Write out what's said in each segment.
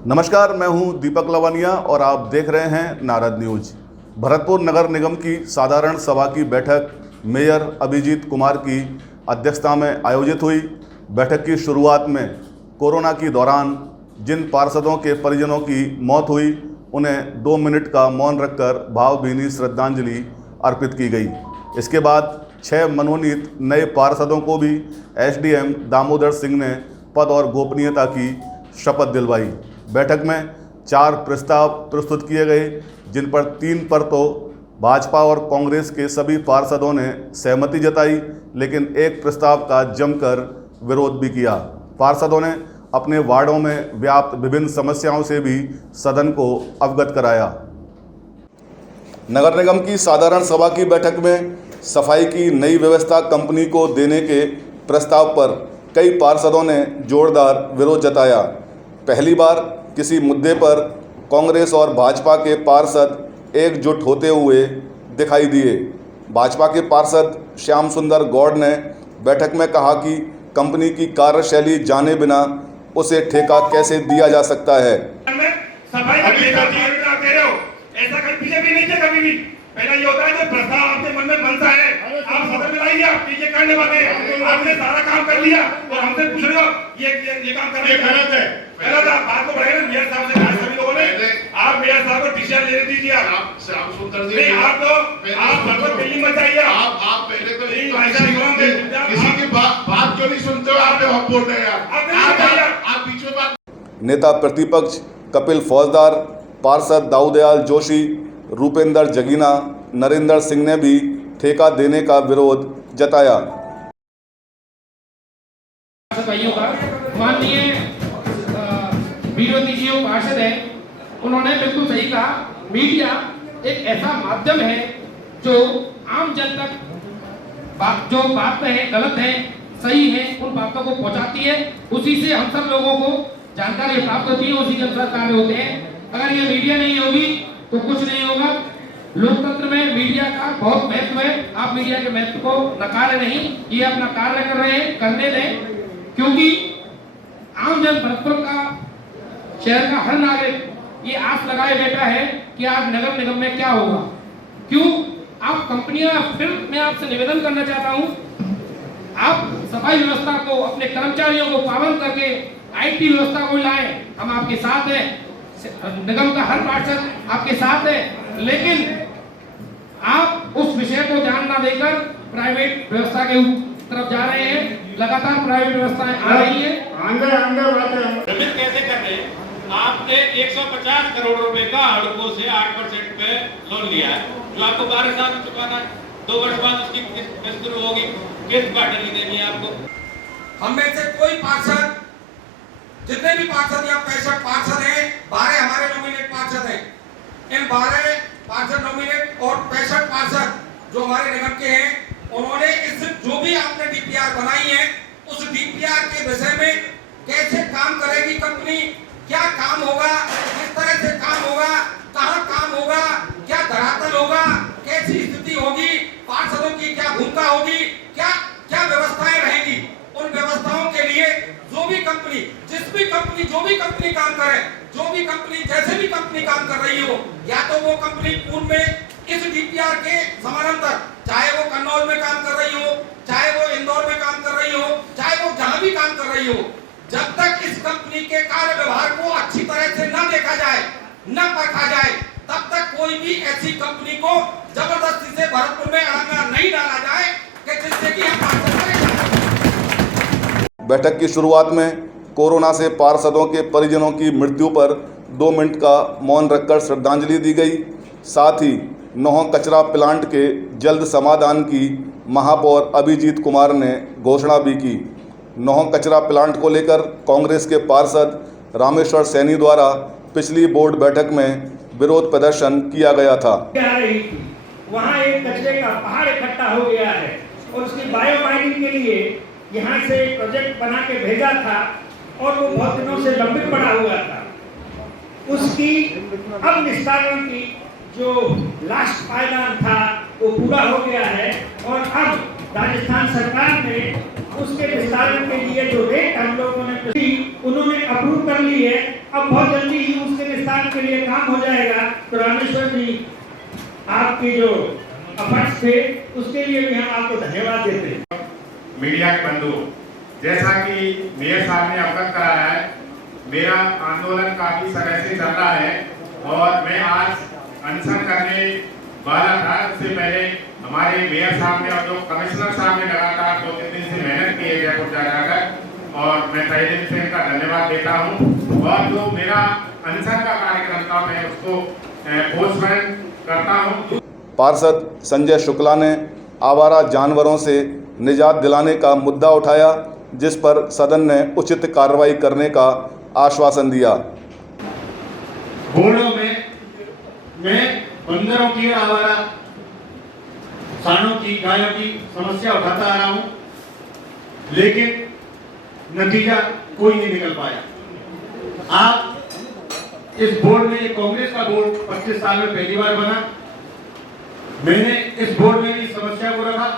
नमस्कार, मैं हूं दीपक लवानिया और आप देख रहे हैं नारद न्यूज। भरतपुर नगर निगम की साधारण सभा की बैठक मेयर अभिजीत कुमार की अध्यक्षता में आयोजित हुई। बैठक की शुरुआत में कोरोना के दौरान जिन पार्षदों के परिजनों की मौत हुई उन्हें 2 मिनट का मौन रखकर भावभीनी श्रद्धांजलि अर्पित की गई। इसके बाद 6 मनोनीत नए पार्षदों को भी एसडीएम दामोदर सिंह ने पद और गोपनीयता की शपथ दिलवाई। बैठक में 4 प्रस्ताव प्रस्तुत किए गए, जिन पर 3 पर तो भाजपा और कांग्रेस के सभी पार्षदों ने सहमति जताई, लेकिन एक प्रस्ताव का जमकर विरोध भी किया। पार्षदों ने अपने वार्डों में व्याप्त विभिन्न समस्याओं से भी सदन को अवगत कराया। नगर निगम की साधारण सभा की बैठक में सफाई की नई व्यवस्था कंपनी को देने के प्रस्ताव पर कई पार्षदों ने जोरदार विरोध जताया। पहली बार किसी मुद्दे पर कांग्रेस और भाजपा के पार्षद एकजुट होते हुए दिखाई दिए। भाजपा के पार्षद श्याम सुंदर गौड़ ने बैठक में कहा कि कंपनी की कार्यशैली जाने बिना उसे ठेका कैसे दिया जा सकता है। सफाई का ठेका दे रहे हो, ऐसा कभी पीछे भी नहीं किया कभी भी। पहला ये होता है जो प्रस्ताव आपके मन में बनता है, आप सदन में लाइए, आप पीछे करने वाले हैं। आपने सारा काम कर लिया और हमसे पूछ रहे हो ये काम करना गलत है। गलत है, बात को बढ़ाइए। मेयर साहब से कहा सभी लोगों ने, आप मेयर साहब को डिसीजन लेने दीजिए। आप सुंदर जी नहीं, आप मतलब बिल्डिंग मत जाइए। आप पहले तो नहीं किसी की बात क्यों नहीं सुनते हो? आप बोल रहे हैं, आप बीच में बात। नेता प्रतिपक्ष कपिल फौजदार, पार्षद दाऊदयाल जोशी, रूपेंद्र जगीना, नरेंद्र सिंह ने भी ठेका देने का विरोध जताया। माननीय विरोधी जी पार्षद है, उन्होंने बिल्कुल सही कहा। मीडिया एक ऐसा माध्यम है जो आम जन तक जो बातें हैं गलत है सही है उन बातों को पहुंचाती है। उसी से हम सब लोगों को जानकारी प्राप्त होती है, उसी के अनुसार कार्य होते हैं। अगर ये मीडिया नहीं होगी तो कुछ नहीं होगा। लोकतंत्र में मीडिया का बहुत महत्व है। आप मीडिया के महत्व को नकारे नहीं, ये अपना कार्य कर रहे हैं, करने दें। क्योंकि आम जन भरतपुर का शहर का हर नागरिक ये आस लगाए बैठा है कि आज नगर निगम में क्या होगा। क्यों आप कंपनियां, फिर मैं आपसे निवेदन करना चाहता हूं, आप सफाई व्यवस्था को, अपने कर्मचारियों को पाबंद करके आईटी व्यवस्था को लाएं। हम आपके साथ हैं, निगम का हर पार्षद आपके साथ है, लेकिन आप उस विषय को ध्यान ना देकर प्राइवेट व्यवस्था के तरफ जा रहे हैं। लगातार प्राइवेट व्यवस्थाएं आ रही है। जमीन कैसे कर रहे हैं? आपने 150 करोड़ रुपए का हड़कों से 8% पे लोन लिया है, जो आपको 12 साल में चुकाना है। 2 वर्ष बाद उसकी किस्त शुरू होगी, किस्त क्वार्टरली देनी है आपको। हम में से कोई पार्षद, जितने भी पार्षद या 65 पार्षद हैं, 12 हमारे नॉमिनेट पार्षद हैं। इन 12 पार्षद नॉमिनेट और 65 पार्षद जो हमारे निगम के हैं, उन्होंने इस जो भी आपने डीपीआर बनाई है, उस डीपीआर के विषय में कैसे काम करेगी कंपनी, क्या काम होगा, किस तरह से काम होगा, कहां काम होगा, क्या धरातल होगा, कैसी स्थिति होगी, पार्षदों की क्या भूमिका होगी, क्या क्या व्यवस्थाएं रहेंगी। उन व्यवस्थाओं के लिए जो भी कंपनी, जो भी कंपनी काम करे, जो भी कंपनी जैसे भी कंपनी काम कर रही हो, या तो वो कंपनी पूर्व में इस डीपीआर के समानांतर, चाहे वो कन्नौज में काम कर रही हो, चाहे वो इंदौर में काम कर रही हो, चाहे वो जहां भी काम कर रही हो, जब तक इस कंपनी के कार्य व्यवहार को अच्छी तरह से न देखा जाए, न परखा जाए, तब तक कोई भी ऐसी कंपनी को जबरदस्ती से भरतपुर में अड़ंगा नहीं डाला जाए कि जिससे कि हम बैठक की शुरुआत में कोरोना से पार्षदों के परिजनों की मृत्यु पर 2 मिनट का मौन रखकर श्रद्धांजलि दी गई। साथ ही नौह कचरा प्लांट के जल्द समाधान की महापौर अभिजीत कुमार ने घोषणा भी की। नौह कचरा प्लांट को लेकर कांग्रेस के पार्षद रामेश्वर सैनी द्वारा पिछली बोर्ड बैठक में विरोध प्रदर्शन किया गया था। वहाँ एक कचरे का पहाड़ इकट्ठा हो गया है और उसकी बायोमाइनिंग के लिए यहाँ से प्रोजेक्ट बना के भेजा था और वो बहुत दिनों से लंबित पड़ा हुआ था। उसकी अब निस्तारण की जो लास्ट पायदान था वो पूरा हो गया है और अब राजस्थान सरकार ने उसके विस्तारण के लिए जो रेट हम लोगों ने उन्होंने अप्रूव कर ली है। अब बहुत जल्दी ही उसके विस्तार के लिए काम हो जाएगा। तो रामेश्वर जी, आपकी जो एफर्ट्स थे उसके लिए भी हम आपको धन्यवाद देते हैं। मीडिया के बंधु, जैसा कि मेयर साहब ने अवगत कराया है, मेरा आंदोलन काफी समय से चल रहा है और मैं आज अनशन करने वाला था। इससे पहले हमारे मेयर साहब ने और जो कमिश्नर साहब ने लगातार 2-3 दिन से मेहनत की है जयपुर जाकर, और मैं तहे दिल से इनका धन्यवाद देता हूँ। और जो मेरा अनशन का कार्यक्रम था मैं उसको पोस्टपोन करता हूँ। पार्षद संजय शुक्ला ने आवारा जानवरों से निजात दिलाने का मुद्दा उठाया, जिस पर सदन ने उचित कार्रवाई करने का आश्वासन दिया। घोड़ों में मैं बंदरों की, आवारा सांडों की, गायों की समस्या उठाता आ रहा हूं, लेकिन नतीजा कोई नहीं निकल पाया। आप इस बोर्ड में, कांग्रेस का बोर्ड 25 साल में पहली बार बना, मैंने इस बोर्ड में भी समस्या को रखा।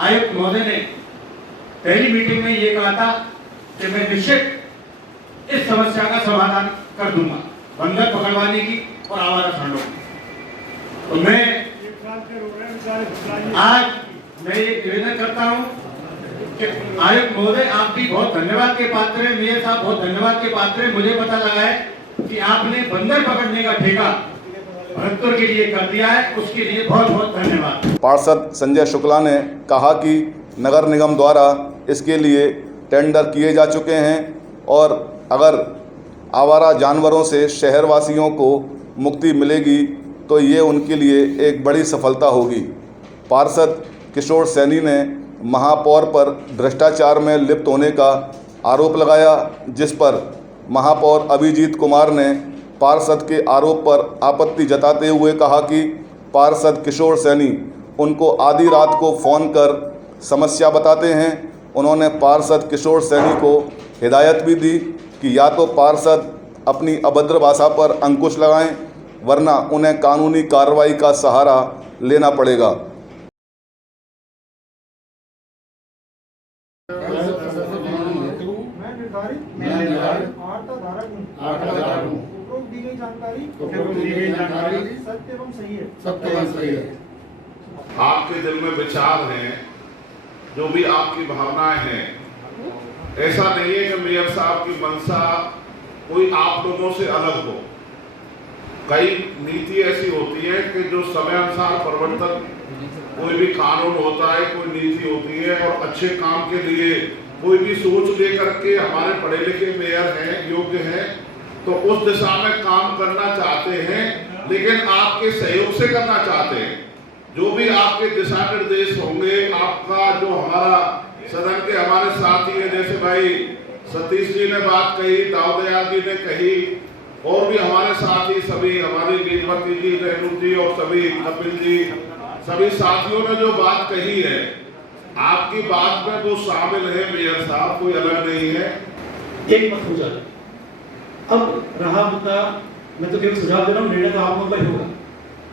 आयुक्त महोदय ने पहली मीटिंग में ये कहा था कि मैं निश्चित इस समस्या का समाधान कर दूंगा, बंदर पकड़वाने की और आवारा सांडों की। तो मैं आज एक निवेदन करता हूं कि आयुक्त महोदय, आप भी बहुत धन्यवाद के पात्र हैं, मेयर साहब बहुत धन्यवाद के पात्र हैं। मुझे पता लगा है कि आपने बंदर पकड़ने का ठेका भरतपुर के लिए कर दिया है, उसके लिए बहुत बहुत धन्यवाद। पार्षद संजय शुक्ला ने कहा कि नगर निगम द्वारा इसके लिए टेंडर किए जा चुके हैं और अगर आवारा जानवरों से शहरवासियों को मुक्ति मिलेगी तो ये उनके लिए एक बड़ी सफलता होगी। पार्षद किशोर सैनी ने महापौर पर भ्रष्टाचार में लिप्त होने का आरोप लगाया, जिस पर महापौर अभिजीत कुमार ने पार्षद के आरोप पर आपत्ति जताते हुए कहा कि पार्षद किशोर सैनी उनको आधी रात को फ़ोन कर समस्या बताते हैं। उन्होंने पार्षद किशोर सैनी को हिदायत भी दी कि या तो पार्षद अपनी अभद्र भाषा पर अंकुश लगाएं, वरना उन्हें कानूनी कार्रवाई का सहारा लेना पड़ेगा। आपके दिल में विचार हैं, जो भी आपकी भावनाएं हैं, ऐसा नहीं है कि मेयर साहब की मंशा कोई आप लोगों से अलग हो। कई नीति ऐसी होती है कि जो समय अनुसार परिवर्तन, कोई भी कानून होता है, कोई नीति होती है, और अच्छे काम के लिए कोई भी सोच लेकर के हमारे पढ़े लिखे मेयर हैं, योग्य हैं, तो उस दिशा में काम करना चाहते हैं, लेकिन आपके सहयोग से करना चाहते हैं। जो भी आपके दिशा निर्देश होंगे, आपका जो हमारा सदन के हमारे साथी है, जैसे भाई सतीश जी ने बात कही, दाऊदयाल जी ने कही, और भी हमारे साथी सभी, हमारी वीरवती जी, रेणु जी और सभी, कपिल जी, सभी साथियों ने जो बात कही है, आपकी बात में वो शामिल है मेयर साहब, कोई अलग नहीं है। एक मत हो जाए। अब रहा मुद्दा, मैं तो केवल सुझाव दे रहा हूँ, निर्णय तो आप लोगों का ही होगा,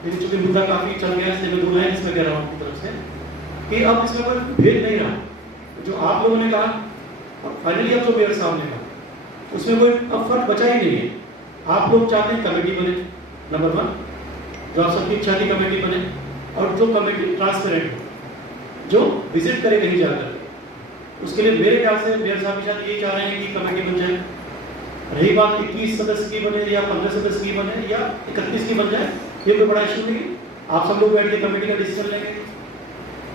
लेकिन चूंकि मुद्दा काफी चल गया, इसलिए मैं 2 लाइन इसमें कह रहा हूँ आपकी तरफ से कि अब इसमें कोई भेद नहीं रहा। जो आप लोगों ने कहा और फाइनली अब जो मेयर साहब ने कहा, उसमें कोई अब फर्क बचा ही नहीं है। आप लोग चाहते हैं कमेटी बने, नंबर 1, जो आप सबकी इच्छा थी कमेटी बने, और जो कमेटी ट्रांसपेरेंट हो, जो विजिट करे कहीं जाकर। उसके लिए मेरे ख्याल से मेयर साहब के साथ ये चाह रहे हैं कि कमेटी बन जाए। रही बात 21 सदस्य की बने या 15 सदस्य की बने या 31 की बन जाए, ये कोई बड़ा इशू नहीं। आप सब लोग बैठ के कमेटी का डिसीजन लेंगे।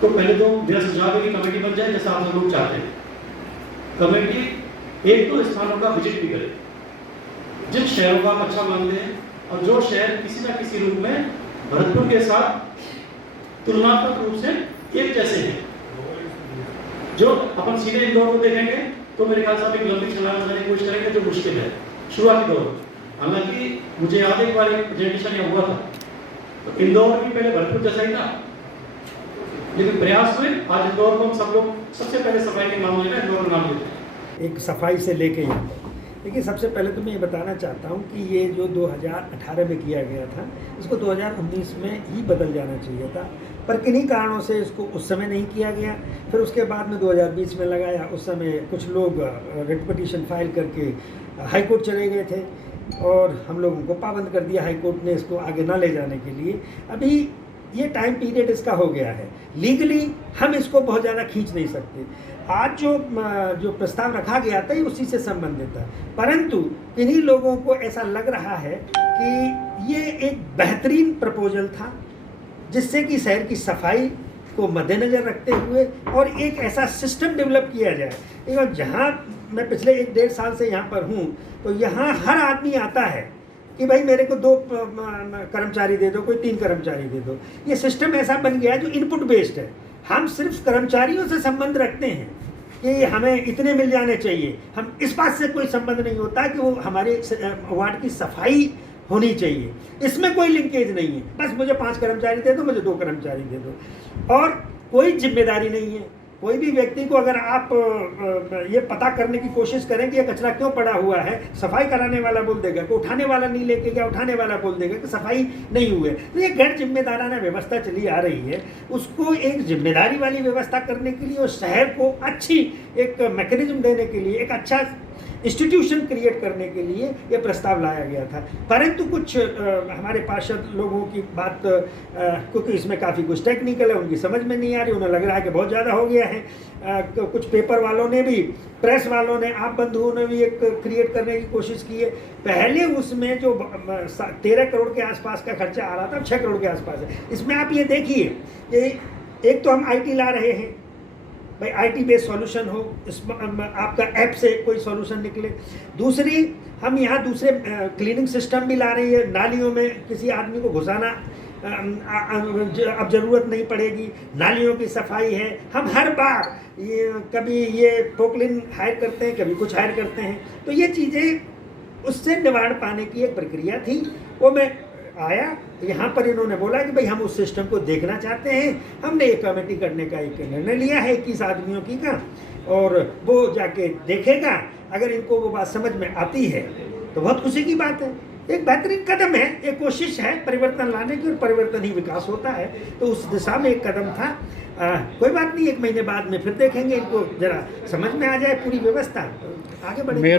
तो पहले तो मेरा सुझाव है कि कमेटी बन जाए जैसा आप सब लोग चाहते हैं। कमेटी एक तो स्थानों का विजिट भी करे, जिन शहरों का आप अच्छा मानते हैं, और जो शहर किसी न किसी रूप में भरतपुर के साथ तुलनात्मक रूप से एक जैसे हैं। जो अपन सीधे इंदौर को देखेंगे तो मेरे ख्याल से आप एक लंबी छलांग लगाने की कोशिश करेंगे, जो मुश्किल है शुरुआती दौर। हालांकि मुझे याद है एक बार एक प्रेजेंटेशन यह हुआ था, तो इंदौर भी पहले भरतपुर जैसा ही था, लेकिन प्रयास हुए। आज इंदौर को हम सब लोग सबसे पहले सफाई के मामले में इंदौर नाम देते हैं, एक सफाई से लेके यहाँ तक। लेकिन सबसे पहले तो मैं ये बताना चाहता हूँ कि ये जो 2018 में किया गया था, इसको 2019 में ही बदल जाना चाहिए था। पर किन्हीं कारणों से इसको उस समय नहीं किया गया। फिर उसके बाद में 2020 में लगाया। उस समय कुछ लोग रिट पिटीशन फाइल करके हाई कोर्ट चले गए थे और हम लोगों को पाबंद कर दिया हाई कोर्ट ने इसको आगे ना ले जाने के लिए। अभी ये टाइम पीरियड इसका हो गया है, लीगली हम इसको बहुत ज़्यादा खींच नहीं सकते। आज जो प्रस्ताव रखा गया था ये उसी से संबंधित था, परंतु किन्हीं लोगों को ऐसा लग रहा है कि ये एक बेहतरीन प्रपोजल था जिससे कि शहर की सफाई को मद्देनज़र रखते हुए और एक ऐसा सिस्टम डेवलप किया जाए। और जहाँ मैं पिछले 1-1.5 साल से यहाँ पर हूँ तो यहाँ हर आदमी आता है कि भाई मेरे को 2 कर्मचारी दे दो, कोई 3 कर्मचारी दे दो। ये सिस्टम ऐसा बन गया है जो इनपुट बेस्ड है। हम सिर्फ कर्मचारियों से संबंध रखते हैं कि हमें इतने मिल जाने चाहिए। हम इस बात से कोई संबंध नहीं होता कि वो हमारे वार्ड की सफाई होनी चाहिए, इसमें कोई लिंकेज नहीं है। बस मुझे 5 कर्मचारी दे दो, मुझे 2 कर्मचारी दे दो, और कोई जिम्मेदारी नहीं है। कोई भी व्यक्ति को अगर आप ये पता करने की कोशिश करें कि ये कचरा क्यों पड़ा हुआ है, सफाई कराने वाला बोल देगा कि उठाने वाला नहीं लेके गया, उठाने वाला बोल देगा कि सफाई नहीं हुई है। तो ये गैर जिम्मेदाराना व्यवस्था चली आ रही है। उसको एक जिम्मेदारी वाली व्यवस्था करने के लिए और शहर को अच्छी एक मैकेनिज्म देने के लिए, एक अच्छा इंस्टीट्यूशन क्रिएट करने के लिए ये प्रस्ताव लाया गया था। परंतु कुछ हमारे पार्षद लोगों की बात, क्योंकि इसमें काफ़ी कुछ टेक्निकल है, उनकी समझ में नहीं आ रही, उन्हें लग रहा है कि बहुत ज़्यादा हो गया है। कुछ पेपर वालों ने भी, प्रेस वालों ने, आप बंधुओं ने भी एक क्रिएट करने की कोशिश की है। पहले उसमें जो 13 करोड़ के आसपास का खर्चा आ रहा था, 6 करोड़ के आसपास है। इसमें आप ये देखिए, एक तो हम IT ला रहे हैं, भाई IT बेस्ड सॉल्यूशन हो, आपका ऐप से कोई सॉल्यूशन निकले। दूसरी, हम यहाँ दूसरे क्लीनिंग सिस्टम भी ला रही है। नालियों में किसी आदमी को घुसाना अब ज़रूरत नहीं पड़ेगी। नालियों की सफाई है। हम हर बार कभी ये पोकलिन हायर करते हैं, कभी कुछ हायर करते हैं। तो ये चीज़ें उससे निवारण पाने की एक प्रक्रिया थी। वो मैं आया यहाँ पर, इन्होंने बोला कि भाई हम उस सिस्टम को देखना चाहते हैं। हमने एक कमेटी करने का एक निर्णय लिया है 21 आदमियों की का, और वो जाके देखेगा। अगर इनको वो बात समझ में आती है तो बहुत खुशी की बात है। एक बेहतरीन कदम है, एक कोशिश है परिवर्तन लाने की, और परिवर्तन ही विकास होता है। तो उस दिशा में एक कदम था। कोई बात नहीं, 1 महीने बाद में फिर देखेंगे, इनको जरा समझ में आ जाए पूरी व्यवस्था, आगे बढ़ेंगे।